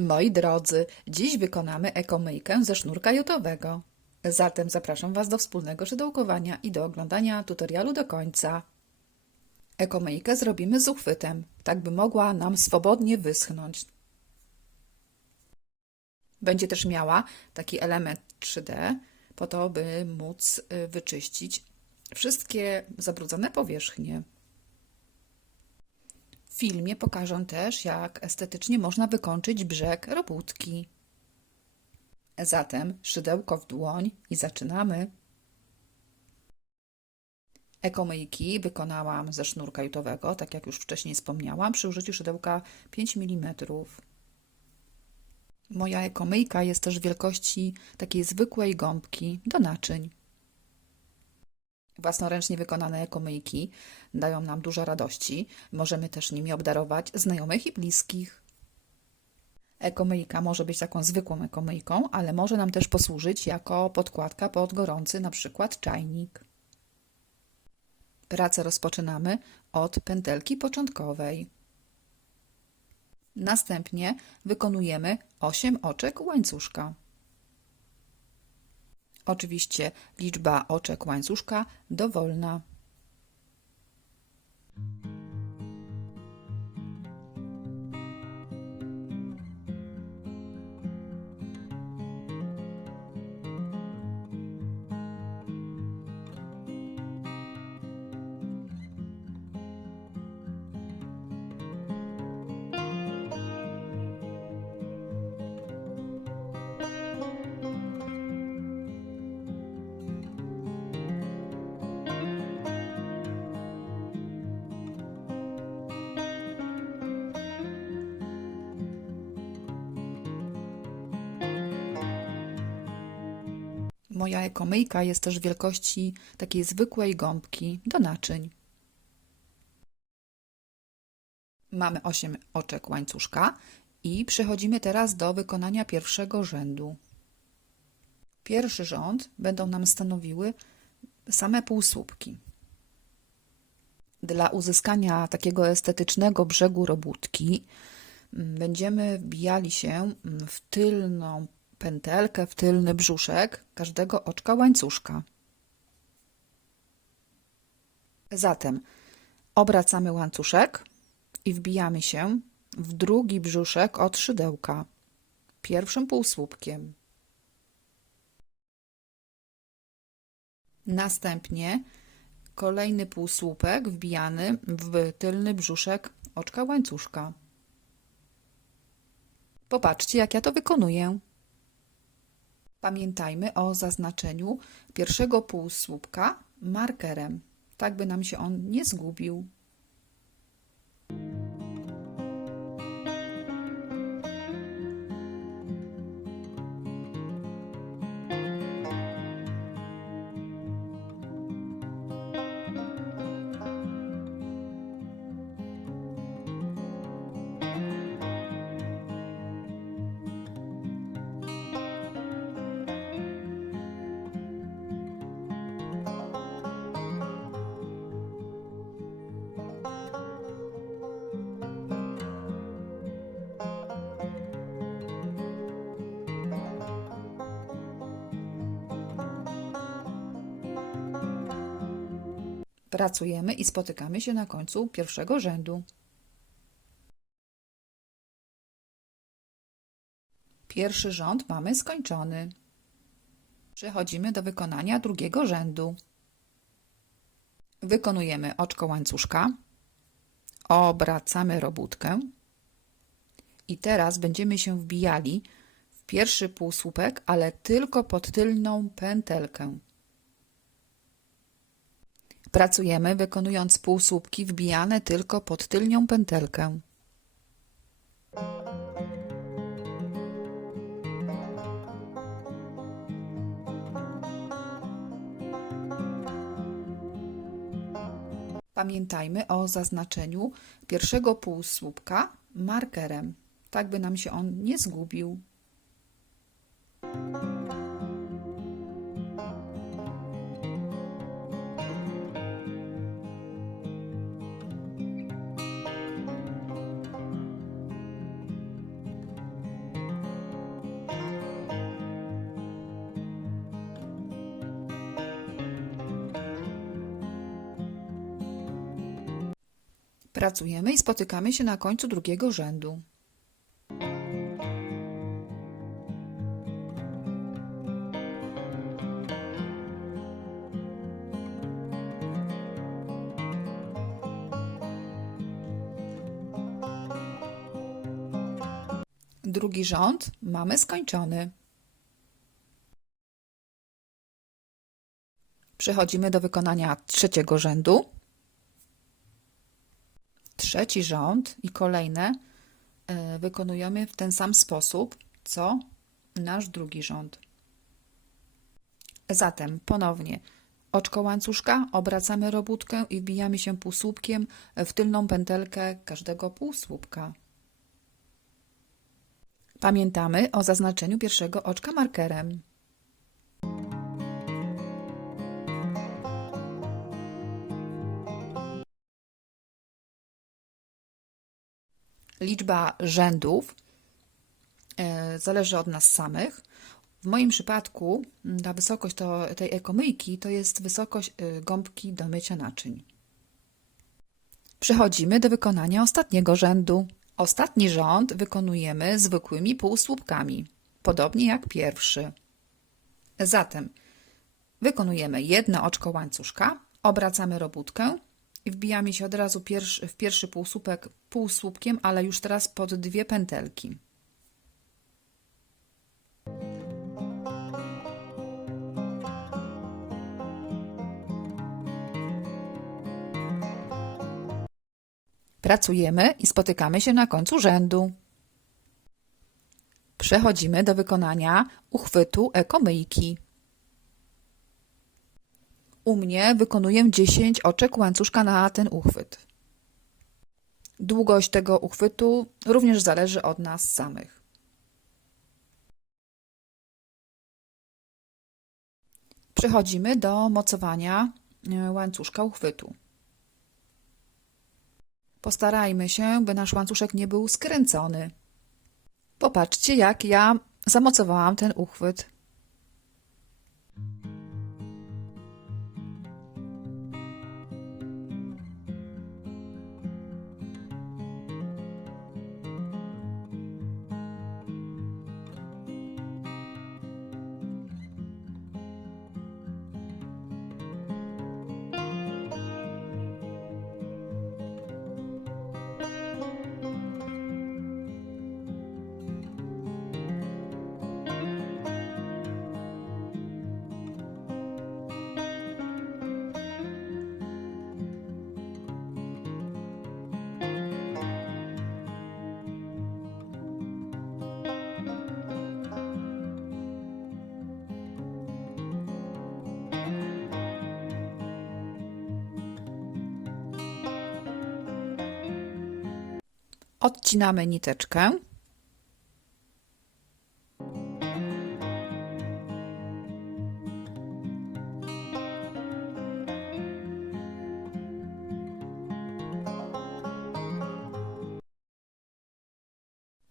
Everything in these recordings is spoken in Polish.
Moi drodzy, dziś wykonamy ekomyjkę ze sznurka jotowego. Zatem zapraszam Was do wspólnego szydełkowania i do oglądania tutorialu do końca. Ekomyjkę zrobimy z uchwytem, tak by mogła nam swobodnie wyschnąć. Będzie też miała taki element 3D, po to, by móc y, wyczyścić wszystkie zabrudzone powierzchnie. W filmie pokażę też, jak estetycznie można wykończyć brzeg robótki. Zatem szydełko w dłoń i zaczynamy. Ekomyjki wykonałam ze sznurka jutowego, tak jak już wcześniej wspomniałam, przy użyciu szydełka 5 mm. Moja ekomyjka jest też wielkości takiej zwykłej gąbki do naczyń. Własnoręcznie wykonane ekomyjki dają nam dużo radości. Możemy też nimi obdarować znajomych i bliskich. Ekomyjka może być taką zwykłą ekomyjką, ale może nam też posłużyć jako podkładka pod gorący przykład czajnik. Pracę rozpoczynamy od pętelki początkowej. Następnie wykonujemy 8 oczek łańcuszka. Oczywiście liczba oczek łańcuszka dowolna. Moja ekomyjka jest też wielkości takiej zwykłej gąbki do naczyń. Mamy 8 oczek łańcuszka i przechodzimy teraz do wykonania pierwszego rzędu. Pierwszy rząd będą nam stanowiły same półsłupki. Dla uzyskania takiego estetycznego brzegu robótki mm, będziemy wbijali się mm, w tylną pętelkę, w tylny brzuszek każdego oczka łańcuszka. Zatem obracamy łańcuszek i wbijamy się w drugi brzuszek od szydełka, pierwszym półsłupkiem. Następnie kolejny półsłupek wbijany w tylny brzuszek oczka łańcuszka. Popatrzcie, jak ja to wykonuję. Pamiętajmy o zaznaczeniu pierwszego półsłupka markerem, tak by nam się on nie zgubił. Pracujemy i spotykamy się na końcu pierwszego rzędu. Pierwszy rząd mamy skończony. Przechodzimy do wykonania drugiego rzędu. Wykonujemy oczko łańcuszka, obracamy robótkę i teraz będziemy się wbijali w pierwszy półsłupek, ale tylko pod tylną pętelkę. Pracujemy wykonując półsłupki wbijane tylko pod tylnią pętelkę. Pamiętajmy o zaznaczeniu pierwszego półsłupka markerem, tak by nam się on nie zgubił. Pracujemy i spotykamy się na końcu drugiego rzędu. Drugi rząd mamy skończony. Przechodzimy do wykonania trzeciego rzędu. Trzeci rząd i kolejne e, wykonujemy w ten sam sposób, co nasz drugi rząd. Zatem ponownie oczko łańcuszka, obracamy robótkę i wbijamy się półsłupkiem w tylną pętelkę każdego półsłupka. Pamiętamy o zaznaczeniu pierwszego oczka markerem. Liczba rzędów e, zależy od nas samych. W moim przypadku ta wysokość to, tej ekomyjki to jest wysokość e, gąbki do mycia naczyń. Przechodzimy do wykonania ostatniego rzędu. Ostatni rząd wykonujemy zwykłymi półsłupkami, podobnie jak pierwszy. Zatem wykonujemy jedno oczko łańcuszka, obracamy robótkę i wbijamy się od razu pierwszy, w pierwszy półsłupek półsłupkiem, ale już teraz pod dwie pętelki. Pracujemy i spotykamy się na końcu rzędu. Przechodzimy do wykonania uchwytu ekomyjki. U mnie wykonuję 10 oczek łańcuszka na ten uchwyt. Długość tego uchwytu również zależy od nas samych. Przechodzimy do mocowania e, łańcuszka uchwytu. Postarajmy się, by nasz łańcuszek nie był skręcony. Popatrzcie, jak ja zamocowałam ten uchwyt. Odcinamy niteczkę.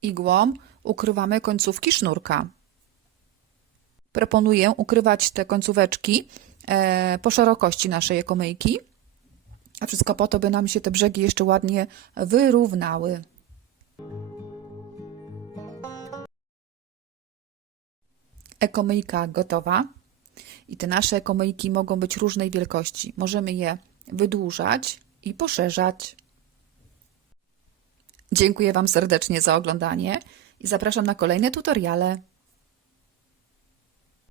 Igłą ukrywamy końcówki sznurka. Proponuję ukrywać te końcóweczki e, po szerokości naszej ekomyjki, a wszystko po to, by nam się te brzegi jeszcze ładnie wyrównały. Ekomyjka gotowa. I te nasze ekomyjki mogą być różnej wielkości. Możemy je wydłużać i poszerzać. Dziękuję Wam serdecznie za oglądanie i zapraszam na kolejne tutoriale.